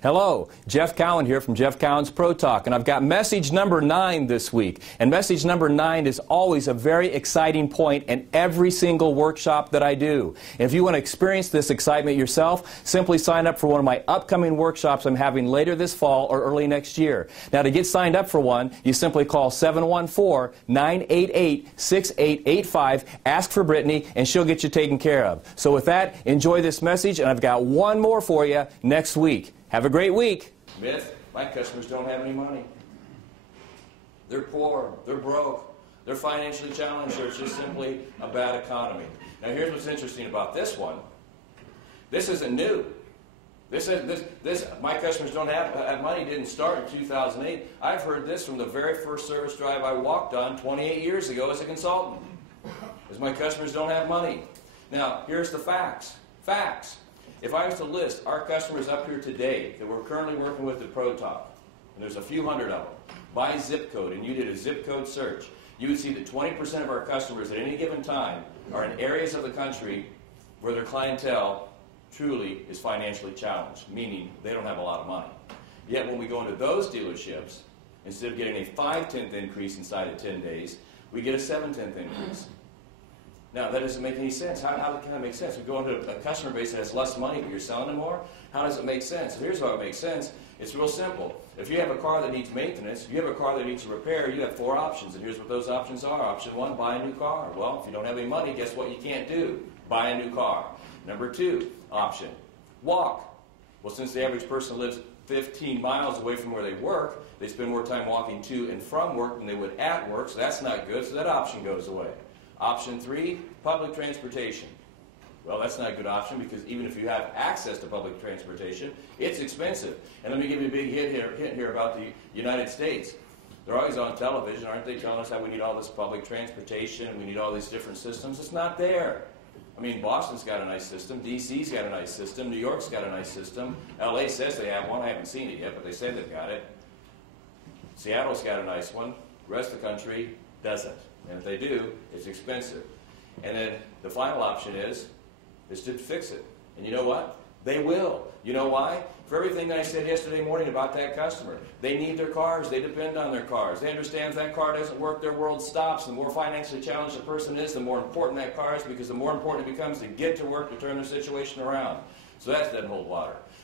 Hello, Jeff Cowan here from Jeff Cowan's Pro Talk, and I've got message number 9 this week. And message number 9 is always a very exciting point in every single workshop that I do. And if you want to experience this excitement yourself, simply sign up for one of my upcoming workshops I'm having later this fall or early next year. Now, to get signed up for one, you simply call 714-988-6885, ask for Brittany, and she'll get you taken care of. So with that, enjoy this message, and I've got one more for you next week. Have a great week. Myth, my customers don't have any money. They're poor, they're broke, they're financially challenged, or it's just simply a bad economy. Now here's what's interesting about this one. This isn't new. My customers don't have money didn't start in 2008. I've heard this from the very first service drive I walked on 28 years ago as a consultant. Is my customers don't have money. Now, here's the facts. Facts. If I was to list our customers up here today that we're currently working with at Pro Talk, and there's a few hundred of them, by zip code, and you did a zip code search, you would see that 20% of our customers at any given time are in areas of the country where their clientele truly is financially challenged, meaning they don't have a lot of money. Yet when we go into those dealerships, instead of getting a 5/10 increase inside of 10 days, we get a 7/10 increase. Now, that doesn't make any sense. How can that make sense? We go into a customer base that has less money, but you're selling them more? How does it make sense? Here's how it makes sense. It's real simple. If you have a car that needs maintenance, if you have a car that needs a repair, you have 4 options, and here's what those options are. Option 1, buy a new car. Well, if you don't have any money, guess what you can't do? Buy a new car. Number 2 option, walk. Well, since the average person lives 15 miles away from where they work, they spend more time walking to and from work than they would at work, so that's not good, so that option goes away. Option 3, public transportation. Well, that's not a good option because even if you have access to public transportation, it's expensive. And let me give you a big hint here about the United States. They're always on television, aren't they, telling us how we need all this public transportation and we need all these different systems? It's not there. I mean, Boston's got a nice system, D.C.'s got a nice system, New York's got a nice system, L.A. says they have one. I haven't seen it yet, but they say they've got it. Seattle's got a nice one. The rest of the country doesn't. And if they do, it's expensive. And then the final option is to fix it. And you know what? They will. You know why? For everything I said yesterday morning about that customer. They need their cars. They depend on their cars. They understand if that car doesn't work, their world stops. The more financially challenged a person is, the more important that car is, because the more important it becomes to get to work to turn their situation around. So that doesn't hold water.